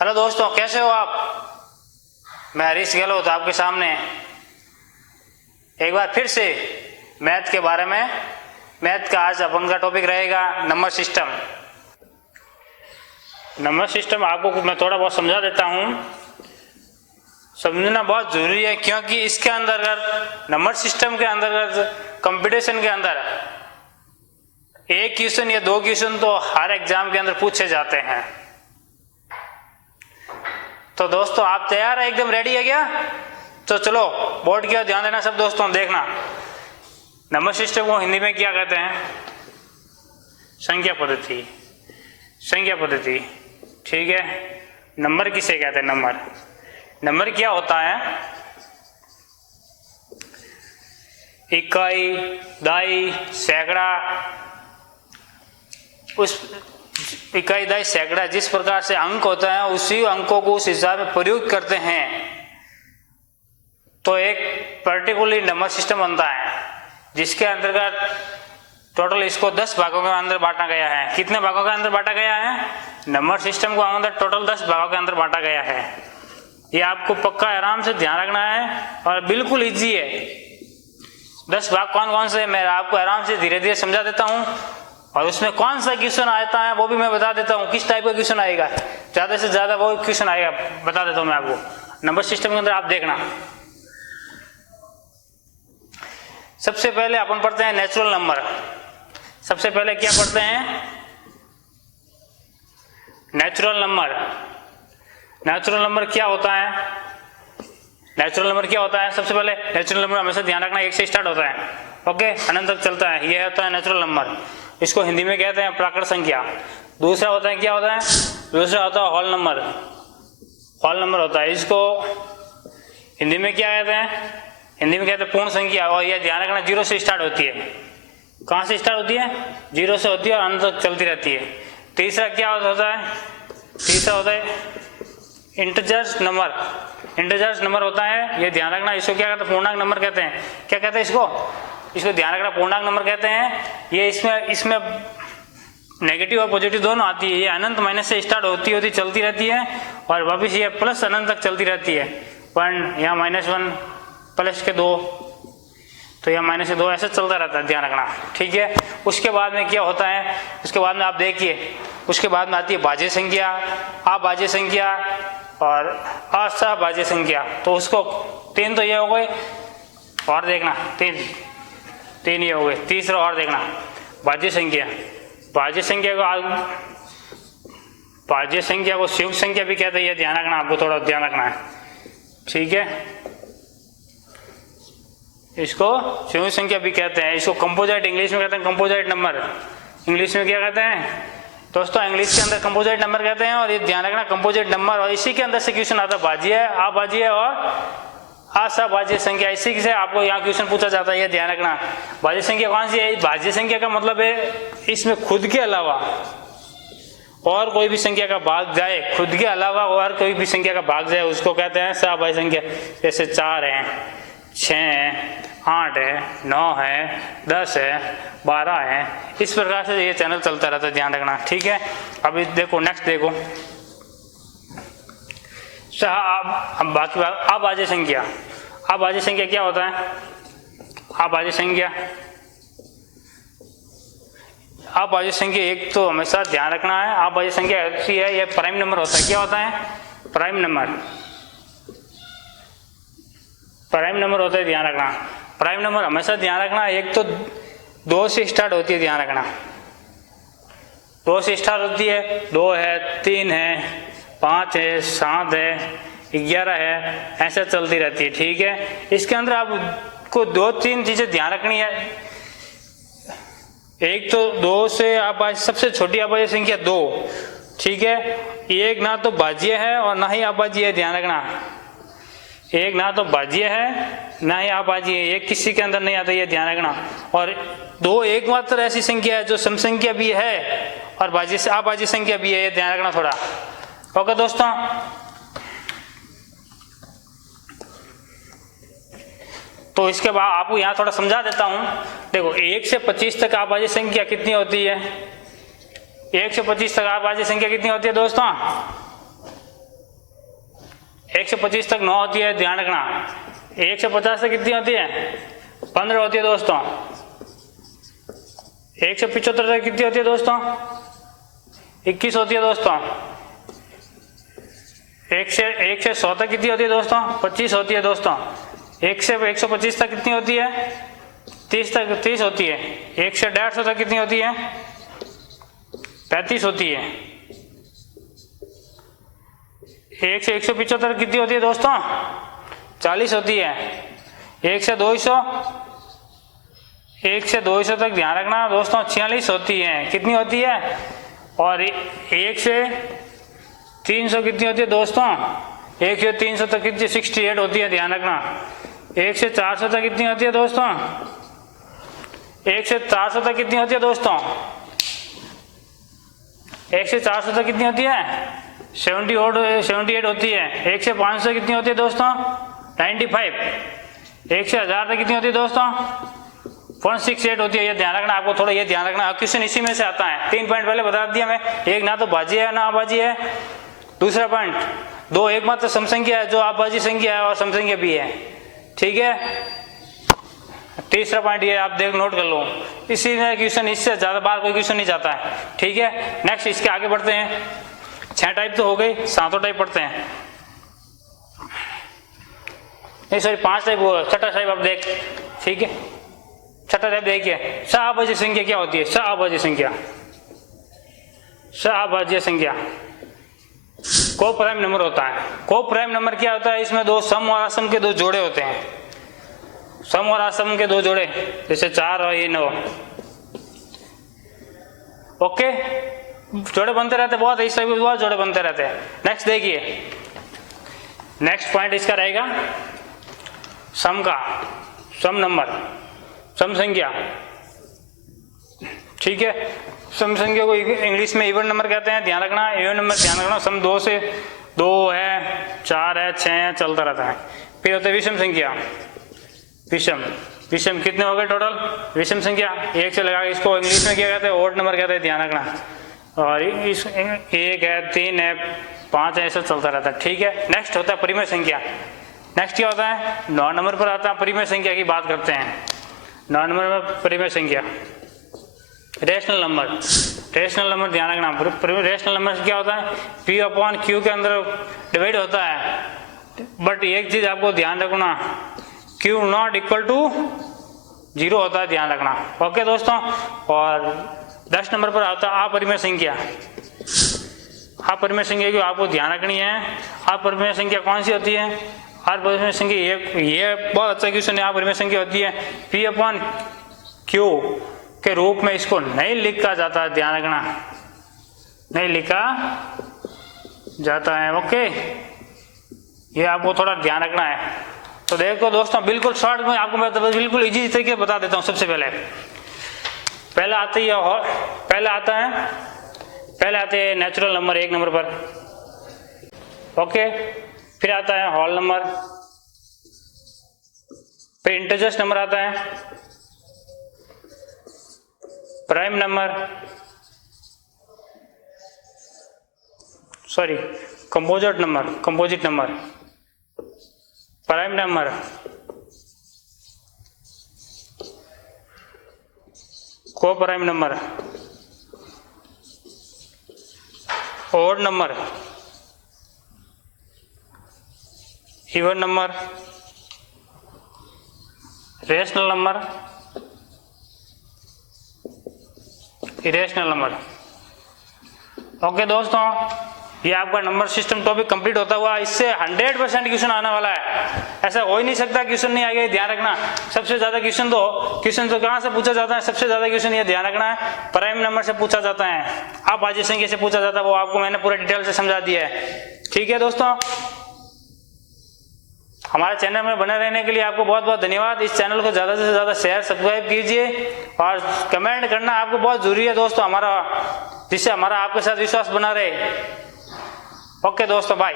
Hello दोस्तों, कैसे हो आप। मैं हरीश गहलोत आपके सामने एक बार फिर से मैथ के बारे में। मैथ का आज अपन का टॉपिक रहेगा नंबर सिस्टम। नंबर सिस्टम आपको मैं थोड़ा बहुत समझा देता हूँ। समझना बहुत जरूरी है क्योंकि इसके अंतर्गत नंबर सिस्टम के अंतर्गत कंपटीशन के अंदर एक क्वेश्चन या दो क्वेश्चन तो हर एग्जाम के अंदर पूछे जाते हैं। तो दोस्तों आप तैयार है, एकदम रेडी है क्या? तो चलो बोर्ड की ओर ध्यान देना सब दोस्तों। देखना नंबर सिस्टम को हिंदी में क्या कहते हैं? संख्या पद्धति। संख्या पद्धति, ठीक है। नंबर किसे कहते हैं? नंबर क्या होता है? इकाई, दहाई, सैकड़ा। उस इकाई, दहाई, सैकड़ा जिस प्रकार से अंक होता है उसी अंकों को उस हिसाब में प्रयोग करते हैं तो एक पर्टिकुलर नंबर सिस्टम बनता है, जिसके अंतर्गत टोटल इसको 10 भागों के अंदर बांटा गया है। कितने भागों के अंदर बांटा गया है? नंबर सिस्टम को अंदर टोटल 10 भागों के अंदर बांटा गया है। ये आपको पक्का आराम से ध्यान रखना है और बिल्कुल इजी है। 10 भाग कौन कौन से मैं आपको आराम से धीरे धीरे समझा देता हूँ और उसमें कौन सा क्वेश्चन आता है वो भी मैं बता देता हूँ। किस टाइप का क्वेश्चन आएगा, ज्यादा से ज्यादा वो क्वेश्चन आएगा बता देता हूँ मैं आपको। नंबर सिस्टम के अंदर आप देखना, सबसे पहले अपन पढ़ते हैं नेचुरल नंबर। सबसे पहले क्या पढ़ते हैं? Natural number. नेचुरल नंबर क्या होता है? नेचुरल नंबर क्या होता है? सबसे पहले नेचुरल नंबर हमेशा ध्यान रखना 1 से स्टार्ट होता है, ओके, अनंत तक चलता है। यह होता है नेचुरल नंबर। इसको हिंदी में कहते हैं प्राकृत संख्या। दूसरा होता है, क्या होता है? दूसरा होता है होल नंबर। होल नंबर होता है, इसको हिंदी में क्या कहते हैं? हिंदी में कहते हैं पूर्ण संख्या। और यह ध्यान रखना 0 से स्टार्ट होती है। कहाँ से स्टार्ट होती है? 0 से होती है और अंत तक चलती रहती है। तीसरा क्या होता है? तीसरा होता है इंटीजर्स नंबर। इंटीजर्स नंबर होता है, ये ध्यान रखना। इसको क्या कहते हैं? पूर्णांक नंबर कहते हैं। क्या कहते हैं इसको ध्यान रखना, पूर्णांक नंबर कहते हैं। ये इसमें नेगेटिव और पॉजिटिव दोनों आती है। ये अनंत माइनस से स्टार्ट होती चलती रहती है और वापिस ये प्लस अनंत तक चलती रहती है। 1 या -1 प्लस के 2 तो यह माइनस के 2 ऐसे चलता रहता है, ध्यान रखना, ठीक है। उसके बाद में क्या होता है? उसके बाद में आप देखिए, उसके बाद में आती है भाज्य संख्या, अभाज्य संख्या और असहभाज्य संख्या। तो उसको 3 तो ये हो गए और देखना, 3 ये हो गए। तीसरा और देखना भाज्य संख्या। भाज्य संख्या को संयुक्त संख्या भी कहते हैं। ये ध्यान रखना, आपको थोड़ा ध्यान रखना है, ठीक है। इसको संयुक्त संख्या भी कहते हैं। इसको कंपोजिट इंग्लिश में कहते हैं, कंपोजिट नंबर इंग्लिश में क्या कहते हैं दोस्तों? इंग्लिश के अंदर कंपोजिट नंबर कहते हैं। और ये ध्यान रखना कंपोजिट नंबर, और इसी के अंदर से क्वेश्चन आता है भाज्य, अभाज्य और असहभाज्य संख्या। इसी से आपको यहाँ क्वेश्चन पूछा जाता है, ये ध्यान रखना। भाज्य संख्या कौन सी है? भाज्य संख्या का मतलब है इसमें खुद के अलावा और कोई भी संख्या का भाग जाए, खुद के अलावा और कोई भी संख्या का भाग जाए, उसको कहते हैं सहभाज्य संख्या। जैसे 4 है, 6 है, 8 है, 9 है, 10 है, 12 है। इस प्रकार से ये चैनल चलता रहता है, ध्यान रखना, ठीक है। अभी देखो नेक्स्ट देखो, बाकी अभाज्य संख्या। अभाज्य संख्या क्या होता है? अभाज्य संख्या एक तो हमेशा ध्यान रखना है, अभाज्य संख्या ऐसी है, ये प्राइम नंबर होता है। क्या होता है? प्राइम नंबर होता है, ध्यान रखना। प्राइम नंबर हमेशा ध्यान रखना, एक तो 2 से स्टार्ट होती है, ध्यान रखना। 2 से स्टार्ट होती है, 2 है, 3 है, 5 है, 7 है, 11 है, ऐसा चलती रहती है, ठीक है। इसके अंदर आपको 2-3 चीजें ध्यान रखनी है। एक तो 2 से आप सबसे छोटी अभाज्य संख्या 2, ठीक है। एक ना तो भाज्य है और ना ही अभाज्य है, ध्यान रखना। एक ना तो भाज्य है ना ही अभाज्य है, एक किसी के अंदर नहीं आता, ये ध्यान रखना। और 2 एकमात्र ऐसी संख्या है जो सम संख्या भी है और अभाज्य संख्या भी है, ये ध्यान रखना थोड़ा, ओके दोस्तों। तो इसके बाद आपको यहाँ थोड़ा समझा देता हूँ। देखो 1 से 25 तक अभाज्य संख्या कितनी होती है? 1 से 25 तक अभाज्य संख्या कितनी होती है दोस्तों? 125 तक 9 होती है, ध्यान रखना। 150 तक कितनी होती है? 15 होती है दोस्तों। 175 तक कितनी होती है दोस्तों? 21 होती है दोस्तों। 100 तक कितनी होती है दोस्तों? 25 होती है दोस्तों। 1 से 125 तक कितनी होती है? 30 तक 30 होती है। 1 से 150 तक कितनी होती है? 35 होती है। 1 से 175 कितनी होती है दोस्तों? 40 होती है। 1 से 200 तक ध्यान रखना दोस्तों 46 होती है। कितनी होती है? और 1 से 300 कितनी होती है दोस्तों? 1 से 300 तक कितनी? 68 होती है, ध्यान रखना। 1 से 400 तक कितनी होती है दोस्तों? 1 से 400 तक कितनी होती है दोस्तों? 1 से 400 तक कितनी होती है? 78 होती है। 1 से 500 कितनी होती है दोस्तों? 95। 1 से 1000 तक कितनी होती है दोस्तों? 0.68 होती है। ये ध्यान रखना, आपको थोड़ा ये ध्यान रखना। क्वेश्चन इसी में से आता है। 3 पॉइंट पहले बता दिया मैं, एक ना तो भाज्य है ना अभाज्य है। दूसरा पॉइंट 2 एकमात्र समसंख्या है जो अभाज्य संख्या है और समसंख्या भी है, ठीक है। तीसरा पॉइंट ये आप देख नोट कर लो, इसी में क्वेश्चन इससे ज्यादा बार कोई क्वेश्चन नहीं जाता है, ठीक है। नेक्स्ट इसके आगे बढ़ते हैं। 6 टाइप तो हो गई, 7 टाइप पढ़ते हैं। नहीं सॉरी 5 टाइप हो, 6ठा टाइप आप देख, ठीक है। 6ठा टाइप देखिए, सअभाज्य संख्या क्या होती है? सअभाज्य संख्या, सअभाज्य संख्या को प्राइम नंबर होता है। को प्राइम नंबर क्या होता है? इसमें 2 सम और असम के 2 जोड़े होते हैं। सम और असम के 2 जोड़े, जैसे 4 और ये 9, ओके। जोड़े बनते रहते बहुत, इस तरह के बहुत जोड़े बनते रहते हैं। नेक्स्ट देखिए, नेक्स्ट पॉइंट इसका रहेगा सम का, सम नंबर, सम संख्या, ठीक है। सम संख्या को इंग्लिश में इवन नंबर कहते हैं, ध्यान रखना। इवन नंबर ध्यान रखना, सम 2 से 2 है, 4 है, 6 है, चलता रहता है। फिर होता है विषम संख्या, विषम, विषम कितने हो गए टोटल? विषम संख्या 1 से लगा, इसको इंग्लिश में क्या कहते हैं? ओड नंबर कहते हैं, ध्यान रखना। और इस 1 है, 3 है, 5 है, ऐसा चलता रहता है, ठीक है। नेक्स्ट होता है परिमेय संख्या। नेक्स्ट क्या होता है? 9 नंबर पर आता है परिमेय संख्या की बात करते हैं। 9 नंबर पर परिमेय संख्या, रेशनल नंबर, रेशनल नंबर ध्यान रखना। रेशनल नंबर क्या होता है? P/Q के अंदर डिवाइड होता है, बट एक चीज आपको ध्यान रखना, Q नॉट इक्वल टू 0 होता है, ध्यान रखना, ओके दोस्तों। और 10 नंबर पर आता है अपरिमेय संख्या। अपरिमेय संख्या की आपको ध्यान रखनी है। अपरिमेय संख्या कौन सी होती है? अपरिमेय संख्या ये बहुत अच्छा क्वेश्चन है। अपरिमेय संख्या होती है P/Q के रूप में, इसको नहीं लिखा जाता है, ध्यान रखना, नहीं लिखा जाता है, ओके। ये आपको थोड़ा ध्यान रखना है। तो देखो दोस्तों, बिल्कुल शॉर्ट में आपको मैं बिल्कुल इजी तरीके बता देता हूँ। सबसे पहले आते हैं नेचुरल नंबर 1 नंबर पर, ओके। फिर आता है होल नंबर, फिर इंटीजर्स नंबर आता है, prime number, sorry composite number, prime number, coprime number, odd number, even number, rational number, irrational number, okay दोस्तों। ये आपका नंबर सिस्टम टॉपिक कंप्लीट होता हुआ, इससे 100% क्वेश्चन आने वाला है। ऐसा हो ही नहीं सकता क्वेश्चन नहीं आएगा, ध्यान रखना। सबसे ज्यादा क्वेश्चन तो कहाँ से पूछा जाता है? सबसे ज्यादा क्वेश्चन ये ध्यान रखना है, प्राइम नंबर से पूछा जाता है, अभाज्य संख्या से पूछा जाता है। वो आपको मैंने पूरा डिटेल से समझा दिया है, ठीक है दोस्तों। हमारे चैनल में बने रहने के लिए आपको बहुत बहुत धन्यवाद। इस चैनल को ज़्यादा से ज़्यादा शेयर सब्सक्राइब कीजिए और कमेंट करना आपको बहुत ज़रूरी है दोस्तों, जिससे हमारा आपके साथ विश्वास बना रहे। ओके दोस्तों, बाय।